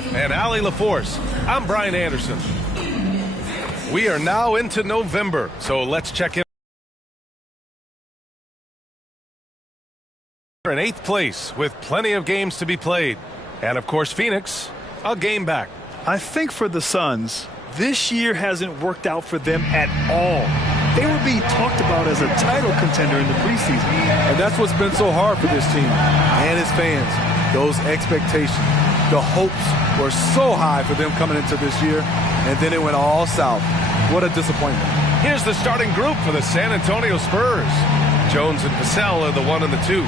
Smith and Allie LaForce. I'm Brian Anderson. We are now into November, so let's check in. In 8th place with plenty of games to be played. And of course, Phoenix, a game back. I think for the Suns, this year hasn't worked out for them at all. They were being talked about as a title contender in the preseason. And that's what's been so hard for this team and its fans. Those expectations, the hopes were so high for them coming into this year, and then it went all south. What a disappointment. Here's the starting group for the San Antonio Spurs. Jones and Vassell are the 1 and the 2.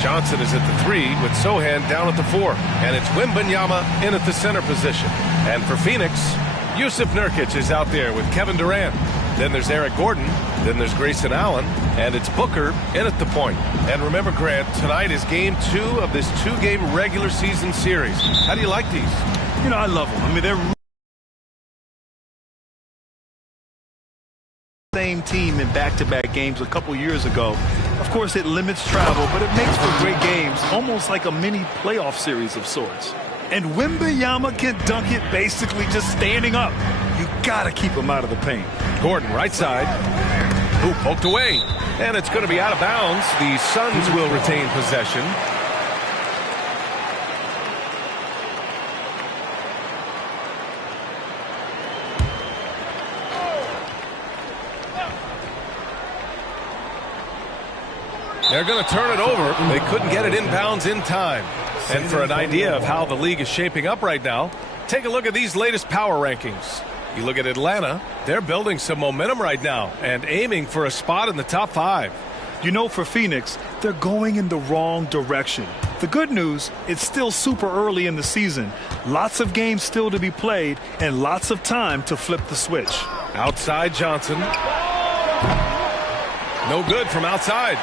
Johnson is at the 3 with Sohan down at the 4. And it's Wembanyama in at the center position. And for Phoenix, Yusuf Nurkic is out there with Kevin Durant. Then there's Eric Gordon. Then there's Grayson Allen. And it's Booker in at the point. And remember, Grant, tonight is game 2 of this 2-game regular season series. How do you like these? You know, I love them. I mean, they're same team in back-to-back games a couple years ago. Of course, it limits travel, but it makes for great games, almost like a mini playoff series of sorts. And Wembanyama can dunk it basically just standing up. You got to keep him out of the paint. Gordon, right side. Ooh, poked away. And it's going to be out of bounds. The Suns will retain possession. They're going to turn it over. They couldn't get it inbounds in time. And for an idea of how the league is shaping up right now, take a look at these latest power rankings. You look at Atlanta, they're building some momentum right now and aiming for a spot in the top 5. You know, for Phoenix, they're going in the wrong direction. The good news, it's still super early in the season. Lots of games still to be played and lots of time to flip the switch. Outside Johnson. No good from outside.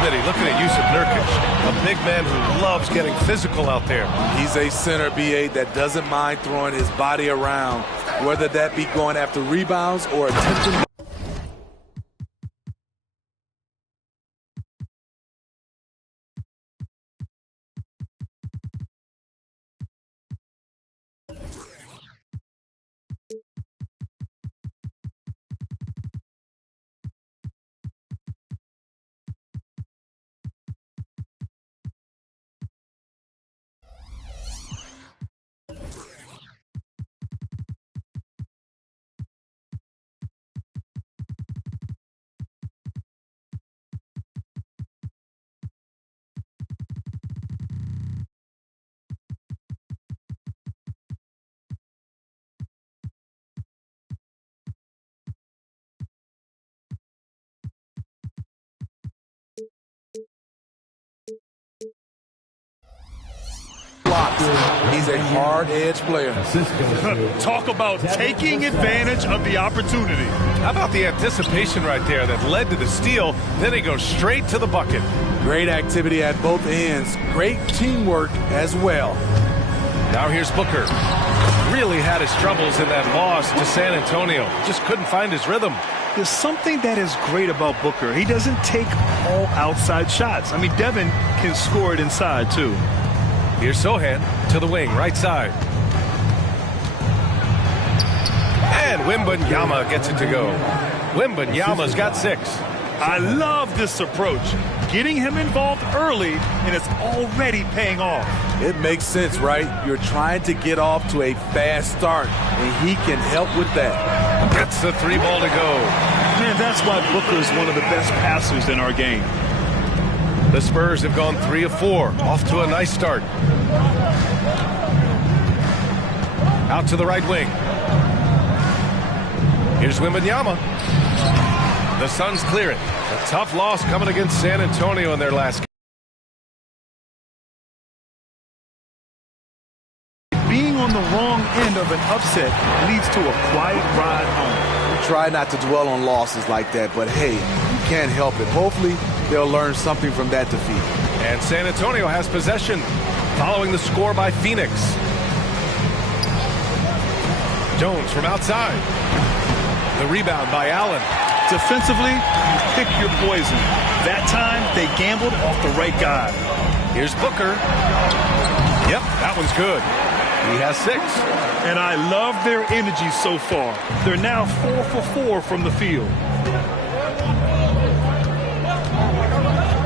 Smitty looking at Yusuf Nurkic, a big man who loves getting physical out there. He's a center, BA, that doesn't mind throwing his body around, whether that be going after rebounds or attempting. He's a hard-edged player. Talk about taking advantage of the opportunity. How about the anticipation right there that led to the steal? Then he goes straight to the bucket. Great activity at both ends. Great teamwork as well. Now here's Booker. Really had his troubles in that loss to San Antonio. Just couldn't find his rhythm. There's something that is great about Booker. He doesn't take all outside shots. I mean, Devin can score it inside, too. Here's Sohan to the wing, right side. And Wembanyama gets it to go. Wembanyama's got 6. I love this approach. Getting him involved early, and it's already paying off. It makes sense, right? You're trying to get off to a fast start, and he can help with that. Gets the 3 ball to go. Man, that's why Booker is one of the best passers in our game. The Spurs have gone 3 of 4, off to a nice start. Out to the right wing. Here's Wembanyama. The Suns clear it. A tough loss coming against San Antonio in their last game. Being on the wrong end of an upset leads to a quiet ride home. We try not to dwell on losses like that, but hey, you can't help it. Hopefully, they'll learn something from that defeat. And San Antonio has possession following the score by Phoenix. Jones from outside. The rebound by Allen. Defensively, pick your poison. That time, they gambled off the right guy. Here's Booker. Yep, that one's good. He has 6. And I love their energy so far. They're now 4 for 4 from the field.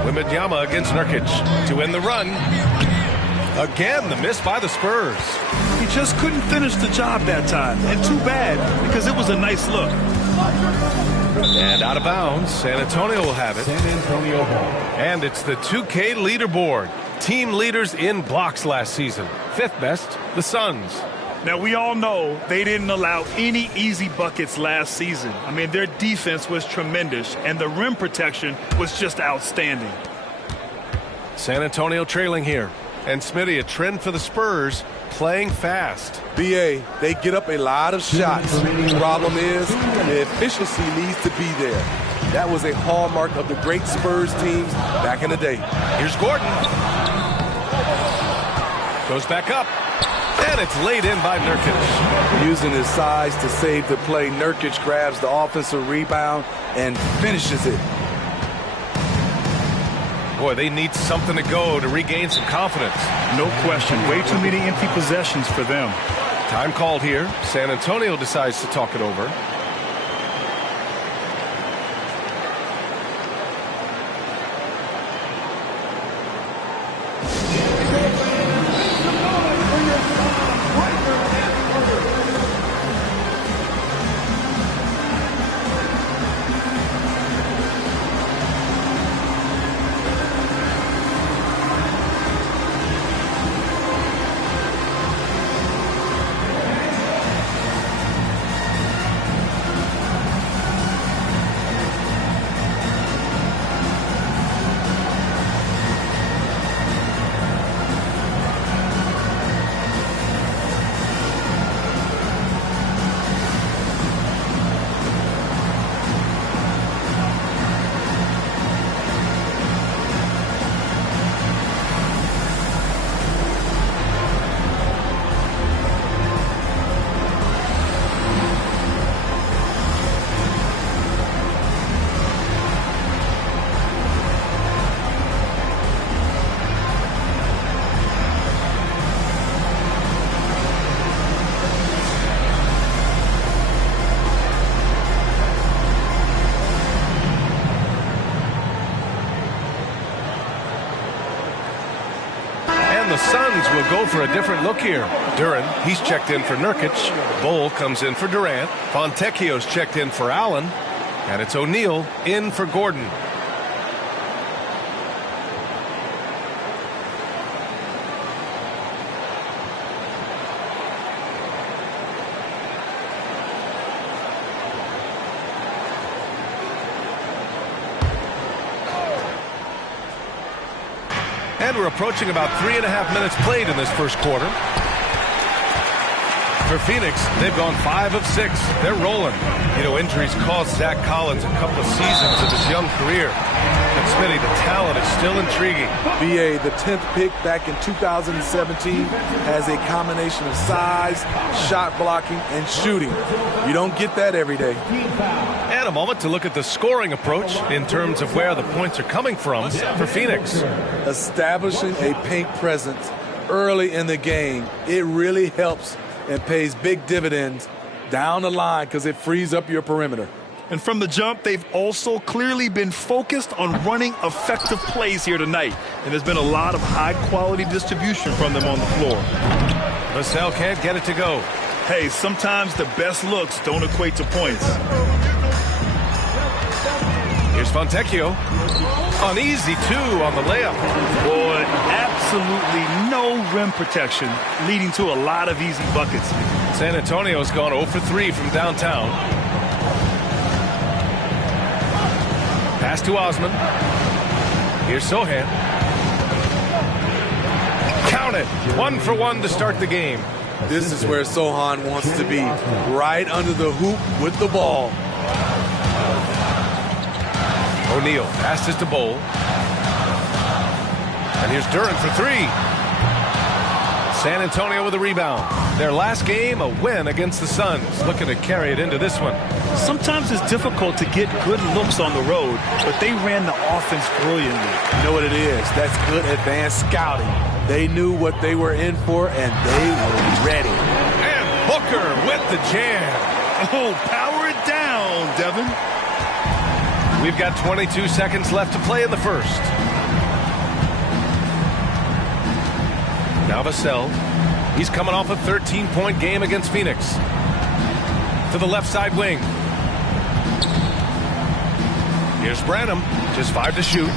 Wembanyama against Nurkic to win the run. Again, the miss by the Spurs. He just couldn't finish the job that time. And too bad, because it was a nice look. And out of bounds, San Antonio will have it. San Antonio ball. And it's the 2K leaderboard. Team leaders in blocks last season. 5th best, the Suns. Now, we all know they didn't allow any easy buckets last season. I mean, their defense was tremendous, and the rim protection was just outstanding. San Antonio trailing here. And Smitty, a trend for the Spurs, playing fast. BA, they get up a lot of shots. The problem is the efficiency needs to be there. That was a hallmark of the great Spurs teams back in the day. Here's Gordon. Goes back up. And it's laid in by Nurkic. Using his size to save the play, Nurkic grabs the offensive rebound and finishes it. Boy, they need something to go to regain some confidence. No question. Way too many empty possessions for them. Time called here. San Antonio decides to talk it over. The Suns will go for a different look here. Duran, he's checked in for Nurkic. Bol comes in for Durant. Fontecchio's checked in for Allen. And it's O'Neal in for Gordon. And we're approaching about 3.5 minutes played in this first quarter. For Phoenix, they've gone 5 of 6. They're rolling. You know, injuries cost Zach Collins a couple of seasons of his young career. And Smitty, the talent is still intriguing. BA, the 10th pick back in 2017, has a combination of size, shot blocking, and shooting. You don't get that every day. And a moment to look at the scoring approach in terms of where the points are coming from for Phoenix. Establishing a paint presence early in the game, it really helps and pays big dividends down the line because it frees up your perimeter. And from the jump, they've also clearly been focused on running effective plays here tonight. And there's been a lot of high-quality distribution from them on the floor. Vassell can't get it to go. Hey, sometimes the best looks don't equate to points. Here's Fontecchio. An easy 2 on the layup. Boy, absolutely no rim protection, leading to a lot of easy buckets. San Antonio's gone 0 for 3 from downtown. Pass to Osman. Here's Sohan. Count it. 1 for 1 to start the game. This is where Sohan wants to be, right under the hoop with the ball. O'Neal passes to Bol. And here's Duran for 3. San Antonio with a rebound. Their last game, a win against the Suns. Looking to carry it into this one. Sometimes it's difficult to get good looks on the road, but they ran the offense brilliantly. You know what it is? That's good advanced scouting. They knew what they were in for, and they were ready. And Booker with the jam. Oh, power it down, Devin. We've got 22 seconds left to play in the first. Now Vassell. He's coming off a 13-point game against Phoenix. To the left side wing. Here's Branham. Just 5 to shoot.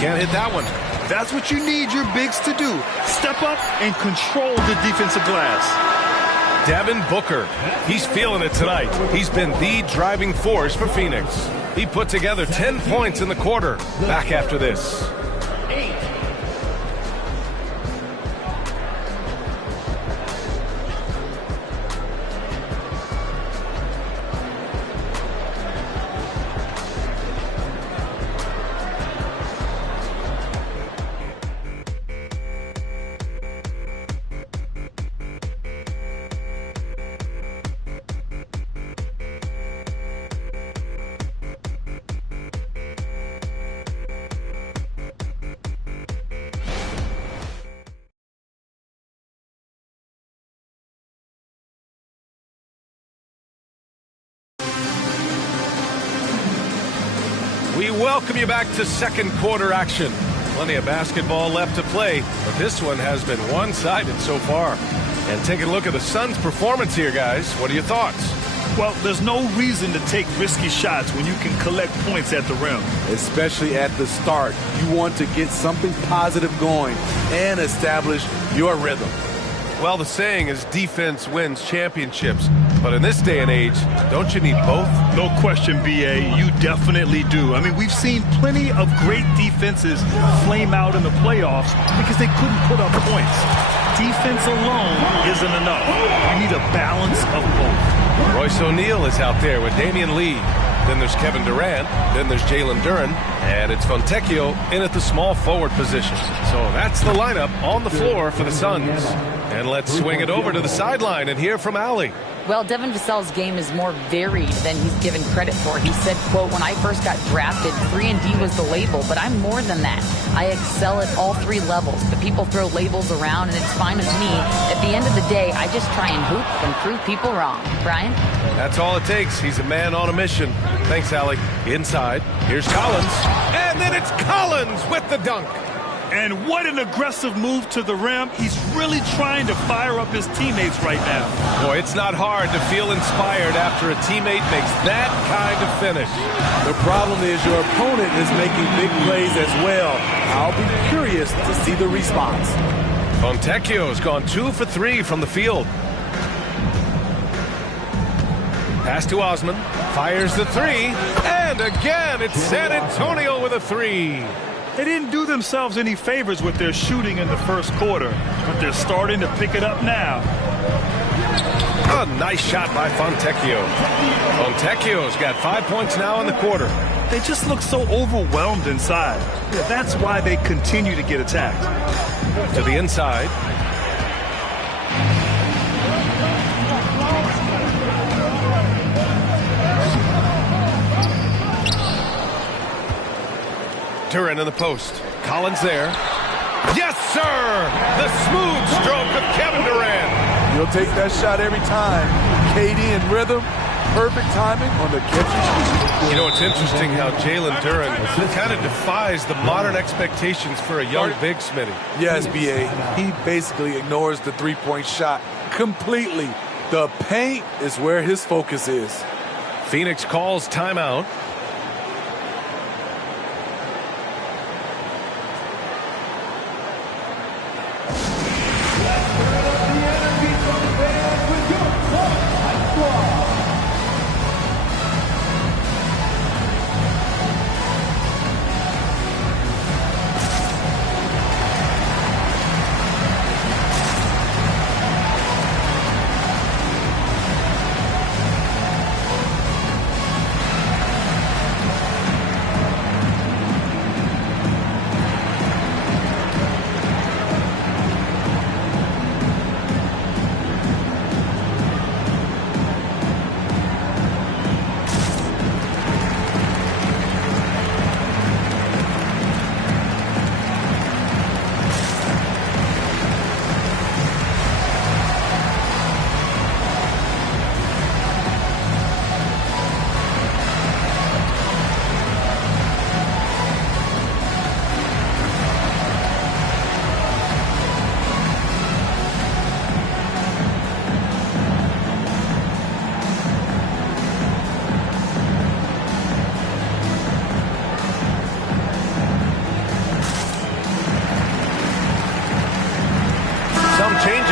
Can't hit that one. That's what you need your bigs to do. Step up and control the defensive glass. Devin Booker. He's feeling it tonight. He's been the driving force for Phoenix. He put together 10 points in the quarter. Back after this. We welcome you back to second quarter action. Plenty of basketball left to play, but this one has been one-sided so far. And taking a look at the Suns' performance here, guys. What are your thoughts? Well, there's no reason to take risky shots when you can collect points at the rim. Especially at the start. You want to get something positive going and establish your rhythm. Well, the saying is defense wins championships. But in this day and age, don't you need both? No question, B.A. You definitely do. I mean, we've seen plenty of great defenses flame out in the playoffs because they couldn't put up points. Defense alone isn't enough. You need a balance of both. Royce O'Neal is out there with Damian Lee. Then there's Kevin Durant. Then there's Jalen Duren. And it's Fontecchio in at the small forward position. So that's the lineup on the floor for the Suns. And let's swing it over to the sideline and hear from Allie. Well, Devin Vassell's game is more varied than he's given credit for. He said, quote, when I first got drafted, 3-and-D was the label, but I'm more than that. I excel at all 3 levels. But people throw labels around, and it's fine with me. At the end of the day, I just try and hoop and prove people wrong. Brian? That's all it takes. He's a man on a mission. Thanks, Allie. Inside, here's Collins. And then it's Collins with the dunk. And what an aggressive move to the rim. He's really trying to fire up his teammates right now. Boy, it's not hard to feel inspired after a teammate makes that kind of finish. The problem is your opponent is making big plays as well. I'll be curious to see the response. Fontecchio's gone 2 for 3 from the field. Pass to Osman. Fires the 3. And again, it's San Antonio with a 3. They didn't do themselves any favors with their shooting in the first quarter, but they're starting to pick it up now. A nice shot by Fontecchio. Fontecchio's got 5 points now in the quarter. They just look so overwhelmed inside. That's why they continue to get attacked. To the inside. Duren in the post. Collins there. Yes, sir! The smooth stroke of Kevin Durant. You'll take that shot every time. KD in rhythm. Perfect timing on the catch and shoot. You know, it's interesting how Jalen Duren kind of defies the modern expectations for a young big Smitty. Yes, B.A. He basically ignores the three-point shot completely. The paint is where his focus is. Phoenix calls timeout.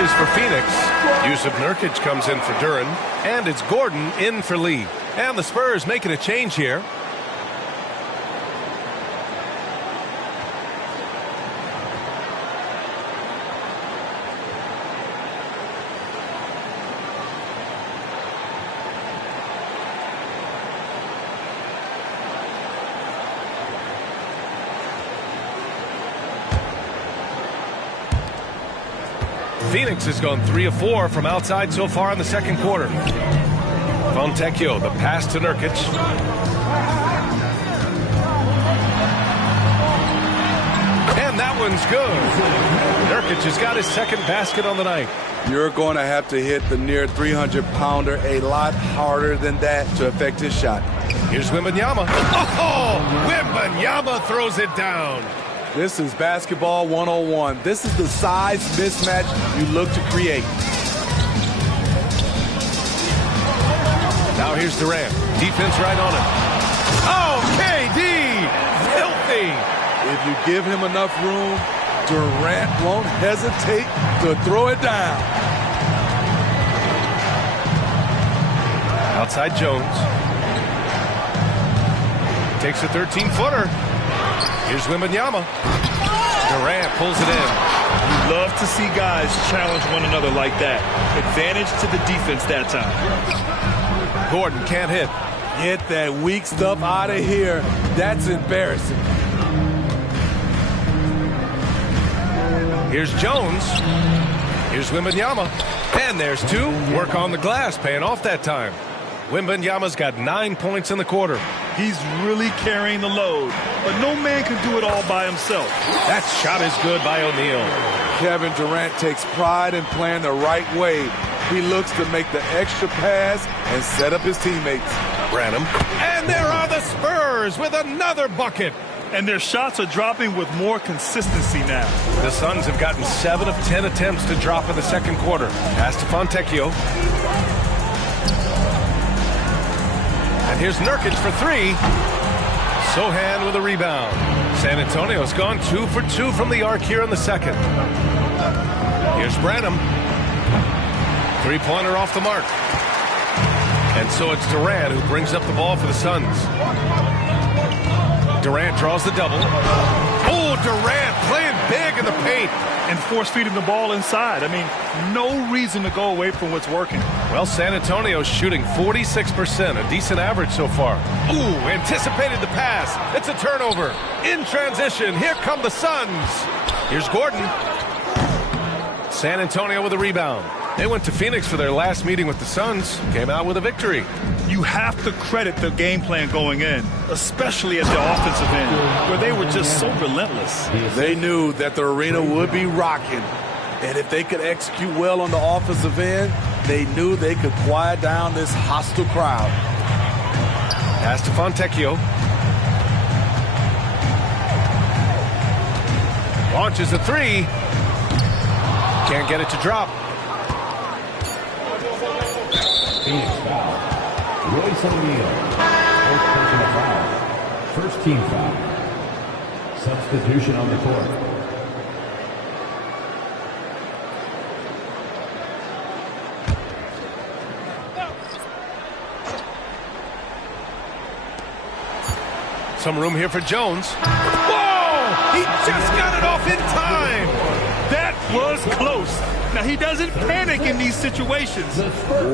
changes for Phoenix. Yusuf Nurkic comes in for Duren, and it's Gordon in for Lee. And the Spurs making a change here. Phoenix has gone 3 of 4 from outside so far in the second quarter. Fontecchio, the pass to Nurkic. And that one's good. Nurkic has got his second basket on the night. You're going to have to hit the near 300-pounder a lot harder than that to affect his shot. Here's Wembanyama. Oh, Wembanyama throws it down. This is basketball 101. This is the size mismatch you look to create. Now here's Durant. Defense right on him. Oh, KD! Filthy! If you give him enough room, Durant won't hesitate to throw it down. Outside Jones. Takes a 13-footer. Here's Wembanyama. Durant pulls it in. You love to see guys challenge one another like that. Advantage to the defense that time. Gordon can't hit. Get that weak stuff out of here. That's embarrassing. Here's Jones. Here's Wembanyama. And there's 2. Work on the glass, paying off that time. Wembanyama's got 9 points in the quarter. He's really carrying the load, but no man can do it all by himself. That shot is good by O'Neal. Kevin Durant takes pride in playing the right way. He looks to make the extra pass and set up his teammates. Branham. And there are the Spurs with another bucket. And their shots are dropping with more consistency now. The Suns have gotten 7 of 10 attempts to drop in the second quarter. Pass to Fontecchio. And here's Nurkic for 3. Sohan with a rebound. San Antonio's gone 2 for 2 from the arc here in the second. Here's Branham. Three-pointer off the mark. And so it's Durant who brings up the ball for the Suns. Durant draws the double. Oh, Durant playing big in the paint. And force-feeding the ball inside. I mean, no reason to go away from what's working. Well, San Antonio's shooting 46%, a decent average so far. Ooh, anticipated the pass. It's a turnover. In transition, here come the Suns. Here's Gordon. San Antonio with a rebound. They went to Phoenix for their last meeting with the Suns. Came out with a victory. You have to credit the game plan going in, especially at the offensive end, where they were just so relentless. They knew that the arena would be rocking. And if they could execute well on the offensive end, they knew they could quiet down this hostile crowd. Pass to Fontecchio. Launches a 3. Can't get it to drop. Phoenix foul. Royce O'Neal. Fourth personal foul. First team foul. Substitution on the court. Some room here for Jones. Whoa! He just got it off in time. That was close. Now, he doesn't panic in these situations.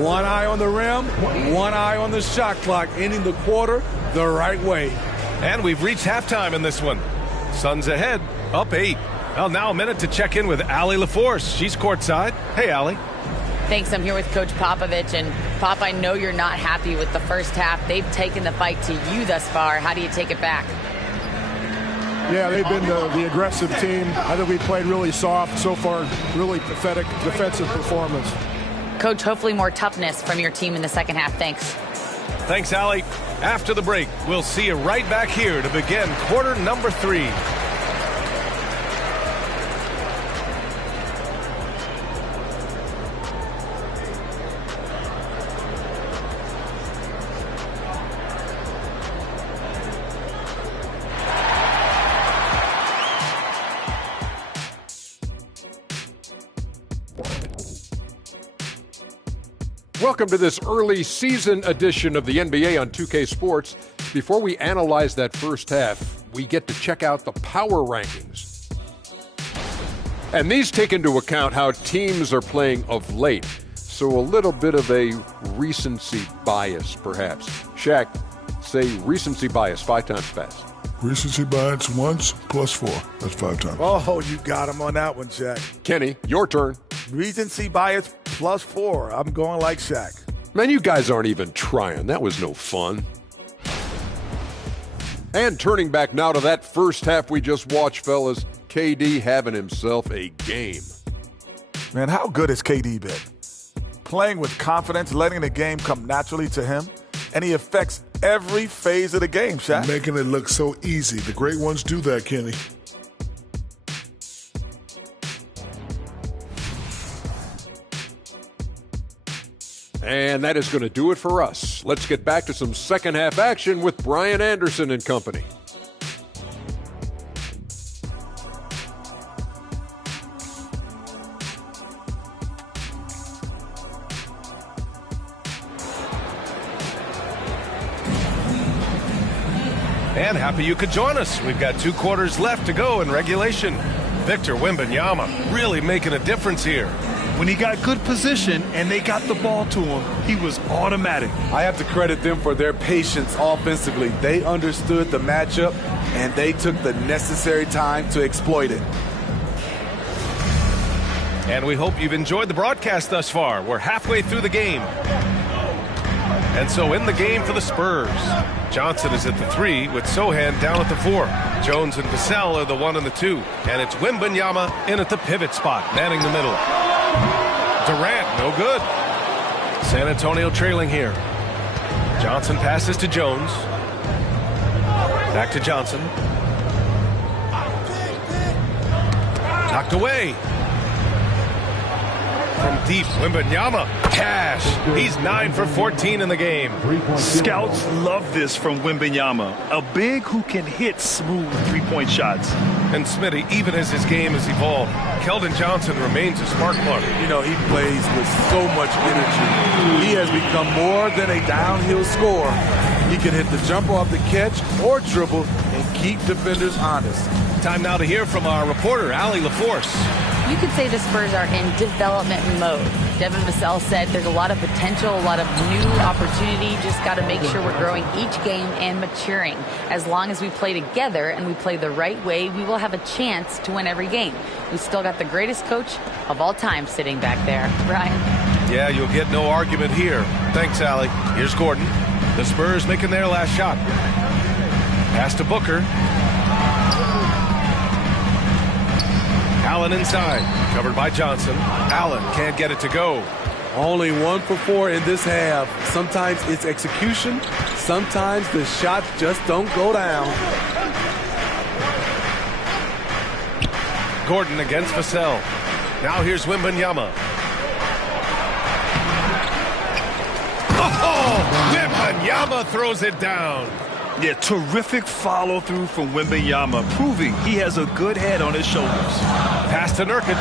One eye on the rim, one eye on the shot clock, ending the quarter the right way. And we've reached halftime in this one. Suns ahead, up 8. Well, now a minute to check in with Allie LaForce. She's courtside. Hey, Allie. Thanks. I'm here with Coach Popovich. And, Pop, I know you're not happy with the first half. They've taken the fight to you thus far. How do you take it back? Yeah, they've been the aggressive team. I think we played really soft so far. Really pathetic defensive performance. Coach, hopefully more toughness from your team in the second half. Thanks. Thanks, Allie. After the break, we'll see you right back here to begin quarter number 3. Welcome to this early season edition of the NBA on 2K Sports. Before we analyze that first half, we get to check out the power rankings. And these take into account how teams are playing of late. So a little bit of a recency bias, perhaps. Shaq, say recency bias 5 times fast. Recency bias once plus 4. That's 5 times. Oh, you got him on that one, Shaq. Kenny, your turn. Recency bias plus 4. I'm going like Shaq. Man, you guys aren't even trying. That was no fun. And turning back now to that first half we just watched, fellas, KD having himself a game. Man, how good has KD been? Playing with confidence, letting the game come naturally to him, and he affects every phase of the game, Shaq. Making it look so easy. The great ones do that, Kenny. And that is going to do it for us. Let's get back to some second half action with Brian Anderson and company. And happy you could join us. We've got 2 quarters left to go in regulation. Victor Wembanyama really making a difference here. When he got good position and they got the ball to him, he was automatic. I have to credit them for their patience offensively. They understood the matchup, and they took the necessary time to exploit it. And we hope you've enjoyed the broadcast thus far. We're halfway through the game. And so in the game for the Spurs, Johnson is at the 3 with Sohan down at the 4. Jones and Vassell are the 1 and the 2. And it's Wembanyama in at the pivot spot, manning the middle. Durant, no good. San Antonio trailing here. Johnson passes to Jones. Back to Johnson. Knocked away. From deep, Wembanyama. Cash. He's 9 for 14 in the game. Scouts love this from Wembanyama. A big who can hit smooth three-point shots. And Smitty, even as his game has evolved, Keldon Johnson remains a spark plug. You know, he plays with so much energy. He has become more than a downhill scorer. He can hit the jumper off the catch or dribble and keep defenders honest. Time now to hear from our reporter, Allie LaForce. You could say the Spurs are in development mode. Devin Vassell said there's a lot of potential, a lot of new opportunity. Just got to make sure we're growing each game and maturing. As long as we play together and we play the right way, we will have a chance to win every game. We still got the greatest coach of all time sitting back there. Brian? Yeah, you'll get no argument here. Thanks, Allie. Here's Gordon. The Spurs making their last shot. Pass to Booker. Allen inside, covered by Johnson. Allen can't get it to go. Only 1 for 4 in this half. Sometimes it's execution. Sometimes the shots just don't go down. Gordon against Vassell. Now here's Wembanyama. Oh, Wembanyama throws it down. Yeah, terrific follow-through from Wembanyama, proving he has a good head on his shoulders. Pass to Nurkic.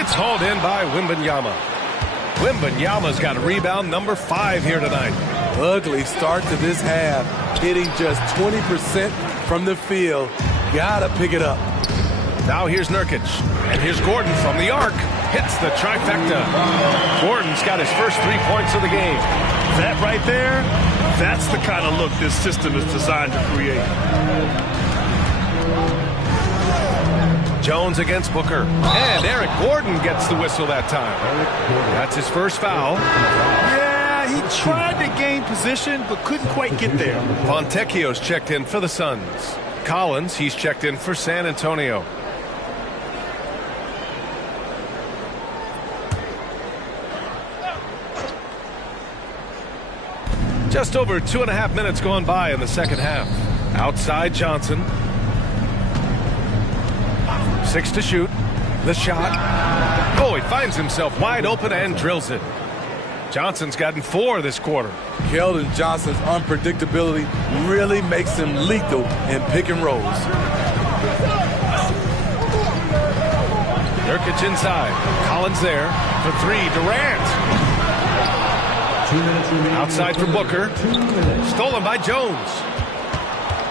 It's hauled in by Wembanyama. Wembanyama's got rebound number 5 here tonight. Ugly start to this half. Hitting just 20% from the field. Gotta pick it up. Now here's Nurkic. And here's Gordon from the arc. Hits the trifecta. Gordon's got his first 3 points of the game. That right there, that's the kind of look this system is designed to create. Jones against Booker. And Eric Gordon gets the whistle that time. That's his first foul. Yeah, he tried to gain position, but couldn't quite get there. Fontecchio's checked in for the Suns. Collins, he's checked in for San Antonio. Just over 2.5 minutes gone by in the second half. Outside Johnson. 6 to shoot. The shot. Oh, he finds himself wide open and drills it. Johnson's gotten 4 this quarter. Keldon Johnson's unpredictability really makes him lethal in pick and rolls. Nurkic inside. Collins there for three. Durant. 2 minutes remaining. Outside for Booker. 2 minutes. Stolen by Jones.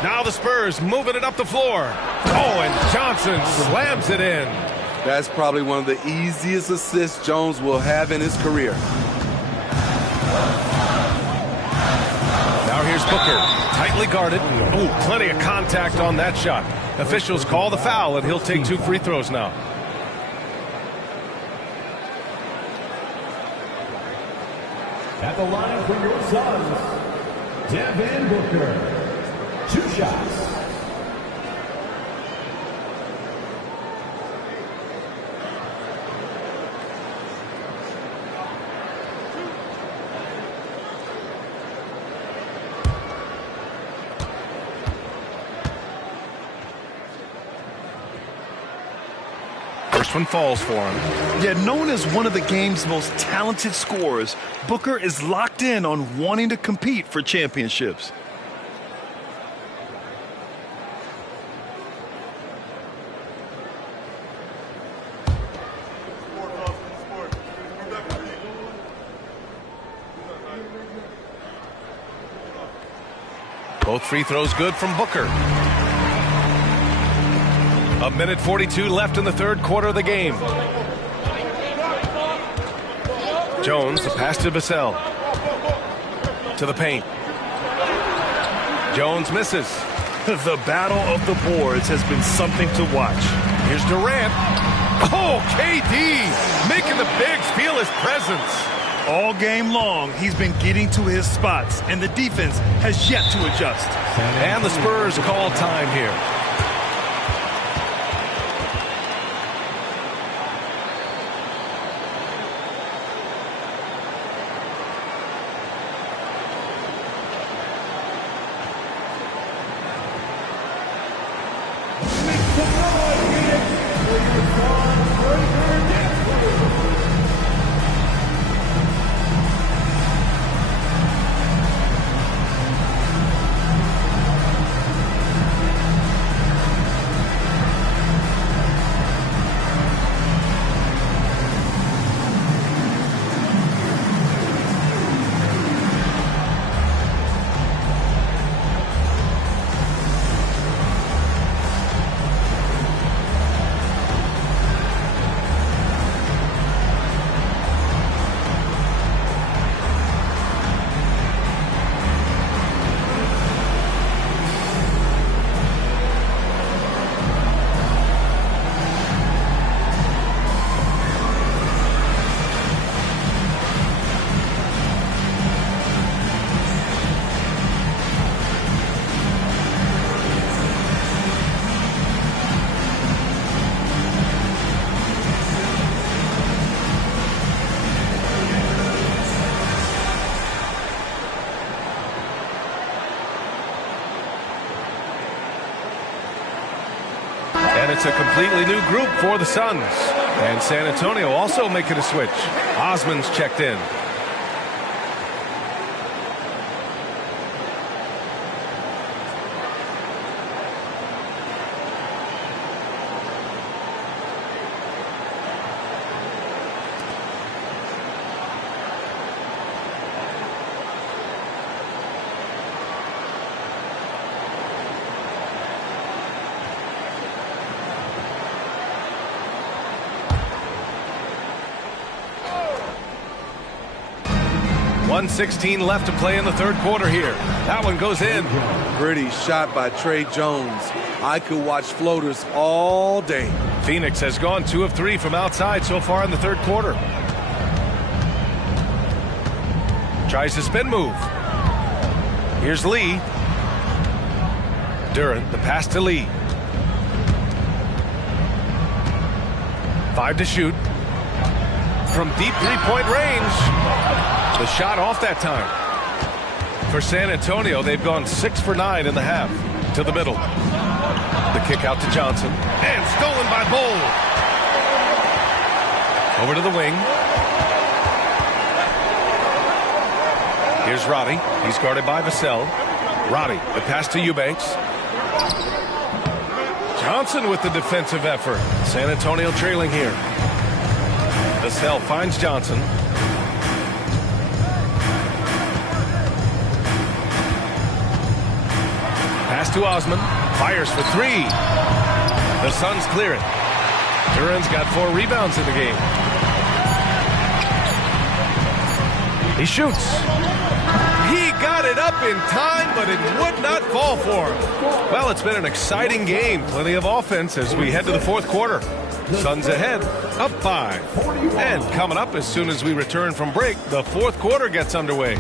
Now the Spurs moving it up the floor. Oh, and Johnson slams it in. That's probably one of the easiest assists Jones will have in his career. Now here's Booker. Tightly guarded. Oh, plenty of contact on that shot. Officials call the foul, and he'll take 2 free throws now. At the line for your Suns, Devin Booker. 2 shots. First one falls for him. Yeah, known as one of the game's most talented scorers, Booker is locked in on wanting to compete for championships. Both free throws good from Booker. 1:42 left in the third quarter of the game. Jones, the pass to Vassell. To the paint. Jones misses. The battle of the boards has been something to watch. Here's Durant. Oh, KD making the bigs feel his presence. All game long, he's been getting to his spots, and the defense has yet to adjust. And the Spurs call time here. And it's a completely new group for the Suns. And San Antonio also making a switch. Osman's checked in. .116 left to play in the third quarter here. That one goes in. Pretty shot by Trey Jones. I could watch floaters all day. Phoenix has gone 2 of 3 from outside so far in the third quarter. Tries to spin move. Here's Lee. Durant, the pass to Lee. 5 to shoot. From deep three-point range. The shot off that time. For San Antonio, they've gone 6 for 9 in the half. To the middle. The kick out to Johnson. And stolen by Bull. Over to the wing. Here's Roddy. He's guarded by Vassell. Roddy, the pass to Eubanks. Johnson with the defensive effort. San Antonio trailing here. Vassell finds Johnson. Pass to Osman. Fires for three. The Suns clear it. Duran's got 4 rebounds in the game. He shoots. He got it up in time, but it would not fall for him. Well, it's been an exciting game. Plenty of offense as we head to the fourth quarter. Suns ahead, up 5. And coming up as soon as we return from break, the fourth quarter gets underway.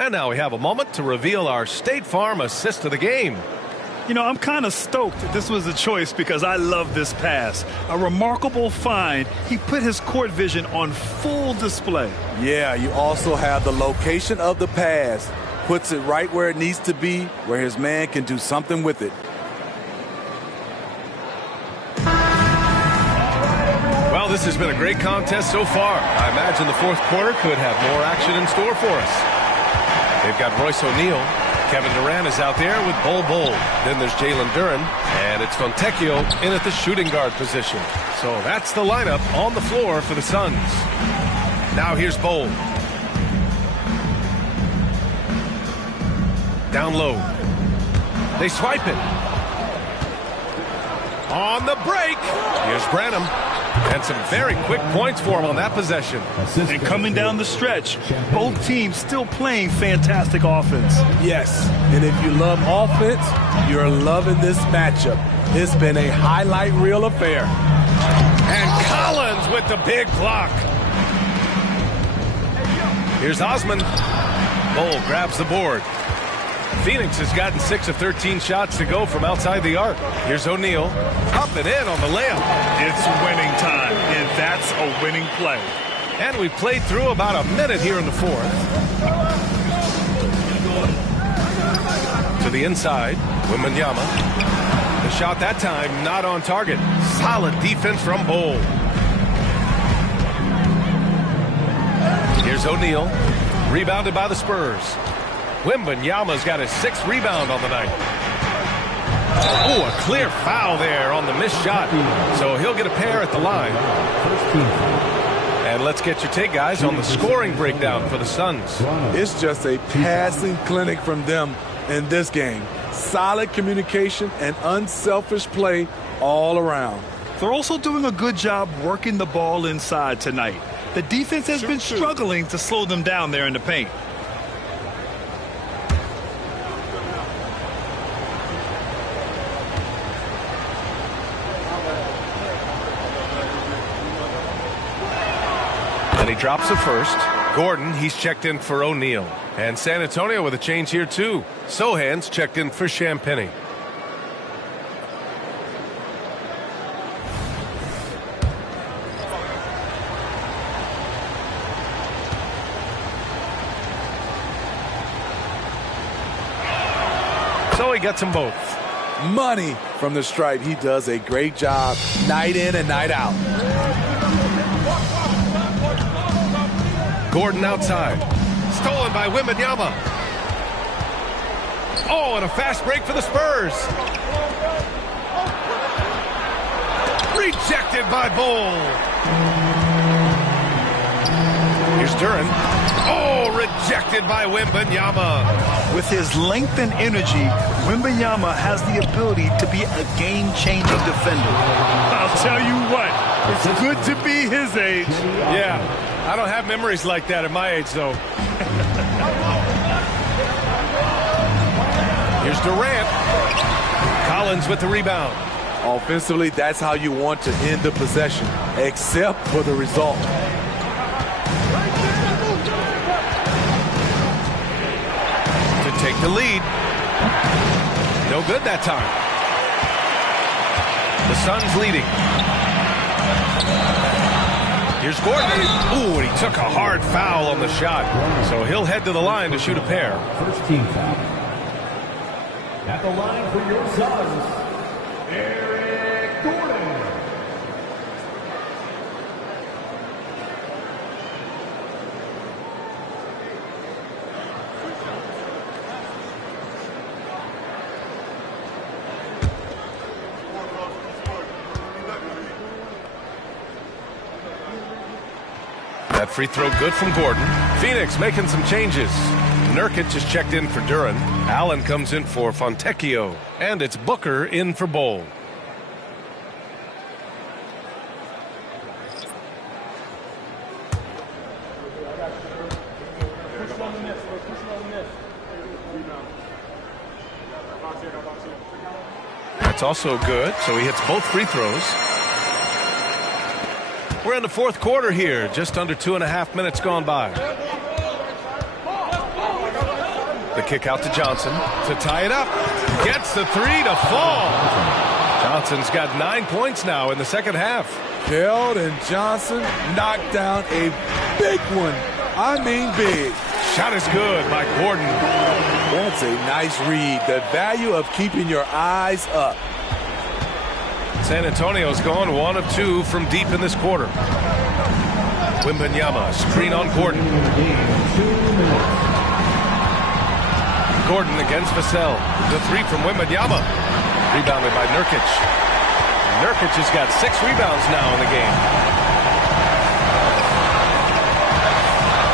And now we have a moment to reveal our State Farm assist of the game. You know, I'm kind of stoked that this was a choice because I love this pass. A remarkable find. He put his court vision on full display. Yeah, you also have the location of the pass. Puts it right where it needs to be, where his man can do something with it. Well, this has been a great contest so far. I imagine the fourth quarter could have more action in store for us. They've got Royce O'Neal. Kevin Durant is out there with Bol Bol. Then there's Jalen Duren. And it's Fontecchio in at the shooting guard position. So that's the lineup on the floor for the Suns. Now here's Bol. Down low. They swipe it. On the break. Here's Branham. And some very quick points for him on that possession. And coming down the stretch, both teams still playing fantastic offense. Yes, and if you love offense, you're loving this matchup. It's been a highlight reel affair. And Collins with the big block. Here's Osman. Bol grabs the board. Phoenix has gotten 6 of 13 shots to go from outside the arc. Here's O'Neal. Up and in on the layup. It's winning time, and that's a winning play. And we played through about a minute here in the fourth. To the inside, Wembanyama. The shot that time not on target. Solid defense from Bol. Here's O'Neal. Rebounded by the Spurs. Wembanyama's got his 6th rebound on the night. Oh, a clear foul there on the missed shot. So he'll get a pair at the line. And let's get your take, guys, on the scoring breakdown for the Suns. It's just a passing clinic from them in this game. Solid communication and unselfish play all around. They're also doing a good job working the ball inside tonight. The defense has been struggling to slow them down there in the paint. And he drops the first. Gordon, he's checked in for O'Neal. And San Antonio with a change here, too. Sohan's checked in for Champagnie. So he gets them both. Money from the stripe. He does a great job night in and night out. Gordon outside. Stolen by Wembanyama. Oh, and a fast break for the Spurs. Rejected by Bol. Here's Duren. Oh, rejected by Wembanyama. With his length and energy, Wembanyama has the ability to be a game-changing defender. I'll tell you what, it's good to be his age. Yeah, I don't have memories like that at my age, though. Here's Durant. Collins with the rebound. Offensively, that's how you want to end the possession, except for the result. To take the lead. No good that time. The Suns leading. Here's Gordon. Ooh, and he took a hard foul on the shot. So he'll head to the line to shoot a pair. First team foul. At the line for your Suns, Eric Gordon. That free throw good from Gordon. Phoenix making some changes. Nurkic is checked in for Duran. Allen comes in for Fontecchio. And it's Booker in for Bowl. That's also good, so he hits both free throws. We're in the fourth quarter here, just under 2.5 minutes gone by. The kick out to Johnson to tie it up. Gets the three to fall. Johnson's got 9 points now in the second half. Keldon Johnson knocked down a big one. I mean big. Shot is good by Gordon. That's a nice read. The value of keeping your eyes up. San Antonio's gone 1 of 2 from deep in this quarter. Wembanyama, screen on Gordon. Gordon against Vassell. The three from Wembanyama. Rebounded by Nurkic. Nurkic has got 6 rebounds now in the game.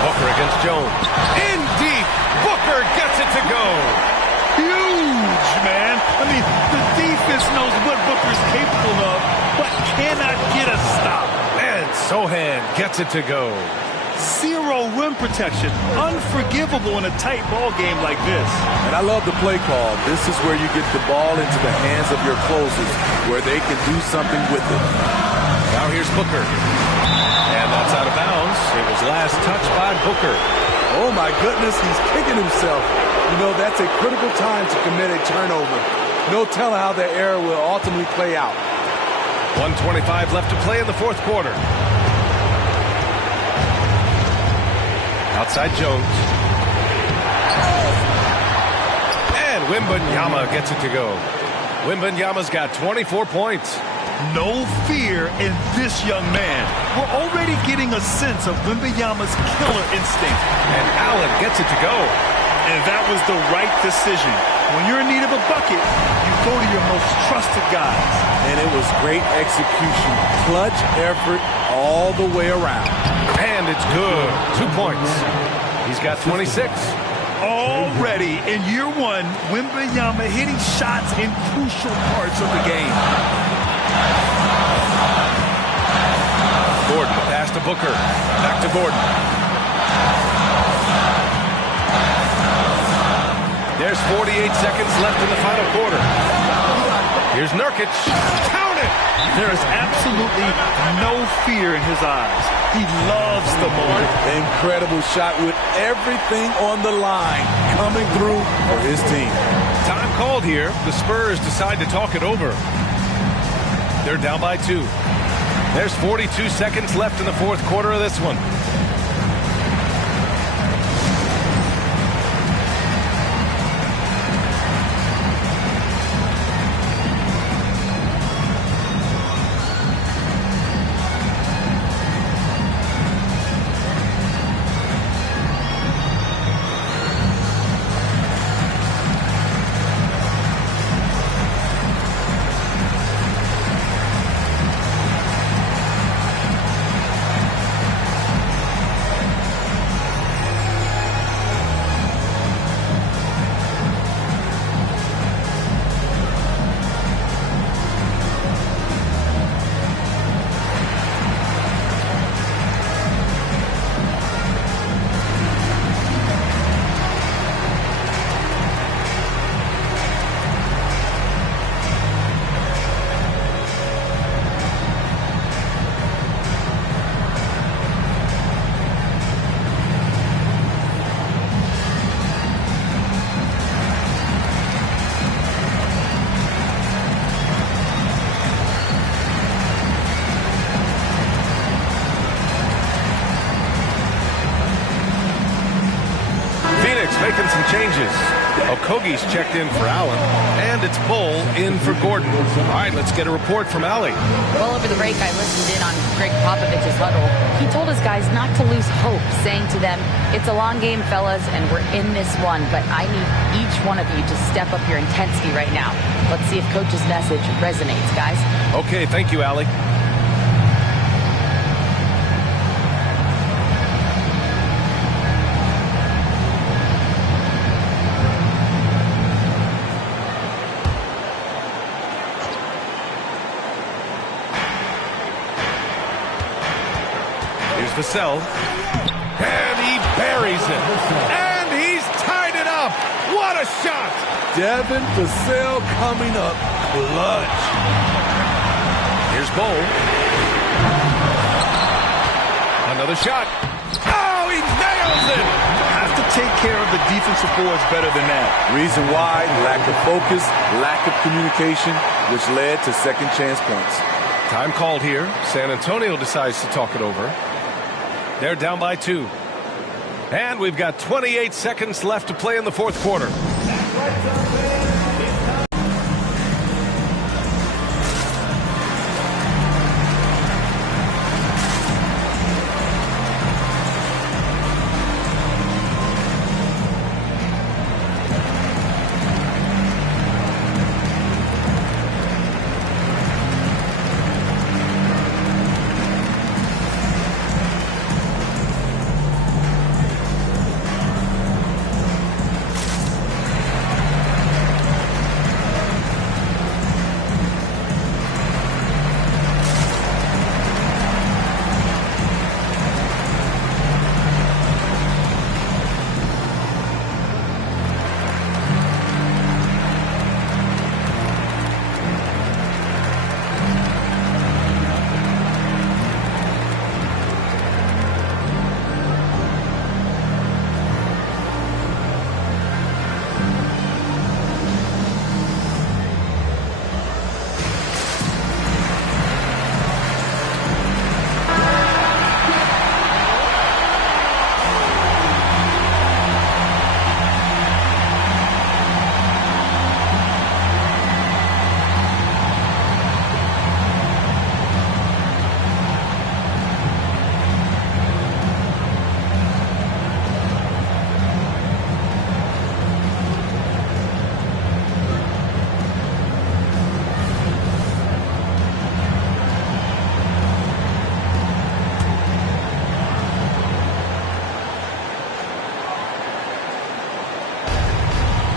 Booker against Jones. In deep. Booker gets it to go. Huge, man. I mean, the defense knows what Booker's capable of, but cannot get a stop. And Sohan gets it to go. 0 rim protection. Unforgivable in a tight ball game like this. And I love the play call. This is where you get the ball into the hands of your closers, where they can do something with it. Now here's Booker. And that's out of bounds. It was last touched by Booker. Oh, my goodness, he's kicking himself. You know, that's a critical time to commit a turnover. No telling how the error will ultimately play out. 1:25 left to play in the fourth quarter. Outside Jones. And Wembanyama gets it to go. Wembanyama's got 24 points. No fear in this young man. We're already getting a sense of Wembanyama's killer instinct. And Allen gets it to go. And that was the right decision. When you're in need of a bucket, you go to your most trusted guys. And it was great execution. Clutch effort all the way around. And it's good. 2 points. He's got 26. Already in year 1, Wembanyama hitting shots in crucial parts of the game. Gordon, pass to Booker. Back to Gordon. There's 48 seconds left in the final quarter. Here's Nurkic. Count it! There is absolutely no fear in his eyes. He loves the moment. Incredible shot with everything on the line coming through for his team. Time called here. The Spurs decide to talk it over. They're down by 2. There's 42 seconds left in the fourth quarter of this one. changes. Okogie's checked in for Allen, and it's Bull in for Gordon. All right, let's get a report from Allie. Well, over the break, I listened in on Greg Popovich's huddle. He told his guys not to lose hope, saying to them, it's a long game, fellas, and we're in this one, but I need each one of you to step up your intensity right now. Let's see if Coach's message resonates, guys. Okay, thank you, Allie. Vassell, and he buries it, and he's tied it up. What a shot! Devin Vassell coming up clutch. Here's Bull. Another shot. Oh, he nails it! Have to take care of the defensive boards better than that. Reason why, lack of focus, lack of communication, which led to second chance points. Time called here. San Antonio decides to talk it over. They're down by 2. And we've got 28 seconds left to play in the fourth quarter.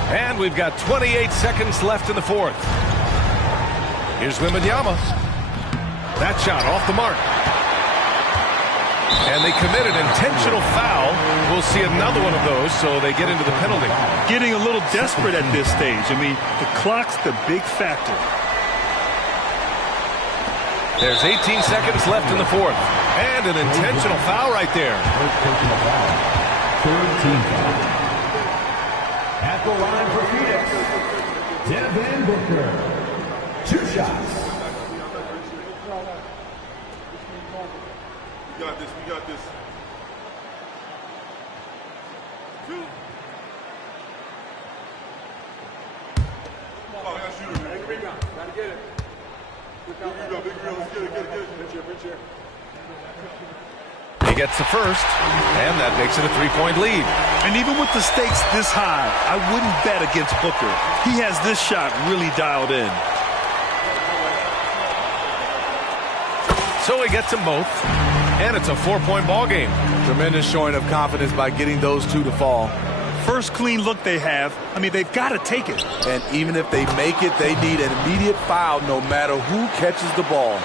And we've got 28 seconds left in the fourth. Here's Wembanyama. That shot off the mark. And they commit an intentional foul. We'll see another one of those, so they get into the penalty. Getting a little desperate at this stage. I mean, the clock's the big factor. There's 18 seconds left in the fourth. And an intentional foul right there. Third team foul. At the line for Phoenix, Devin Booker. 2 shots. We got this. We got this. 2. Oh, I got shooter. Hey, rebound. Gotta get it. Big rebound, big rebound. Let's get it, get it, get it. Rich here. He gets the first, and that makes it a 3-point lead. And even with the stakes this high, I wouldn't bet against Booker. He has this shot really dialed in. So he gets them both, and it's a 4-point ball game. Tremendous showing of confidence by getting those 2 to fall. First clean look they have. I mean, they've got to take it. And even if they make it, they need an immediate foul no matter who catches the ball.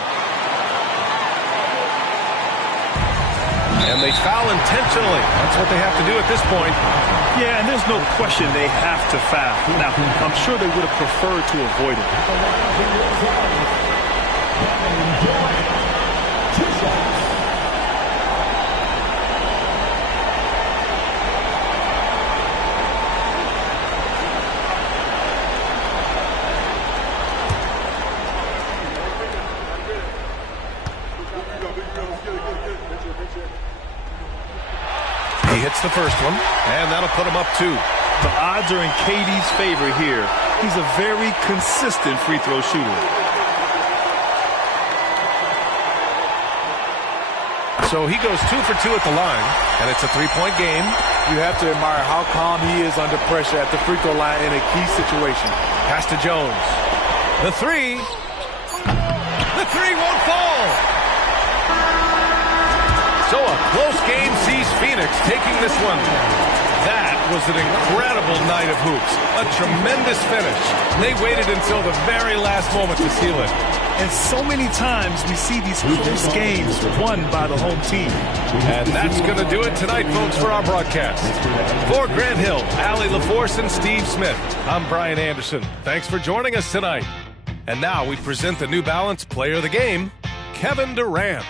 And they foul intentionally. That's what they have to do at this point. Yeah, and there's no question they have to foul. Now, I'm sure they would have preferred to avoid it. 2 shots. He hits the first one, and that'll put him up 2. The odds are in KD's favor here. He's a very consistent free throw shooter. So he goes 2 for 2 at the line, and it's a three-point game. You have to admire how calm he is under pressure at the free throw line in a key situation. Pass to Jones. The three. The three won't fall. So a close game sees Phoenix taking this one. That was an incredible night of hoops. A tremendous finish. They waited until the very last moment to seal it. And so many times we see these close games won by the home team. And that's going to do it tonight, folks, for our broadcast. For Grant Hill, Allie LaForce, and Steve Smith, I'm Brian Anderson. Thanks for joining us tonight. And now we present the New Balance Player of the Game, Kevin Durant.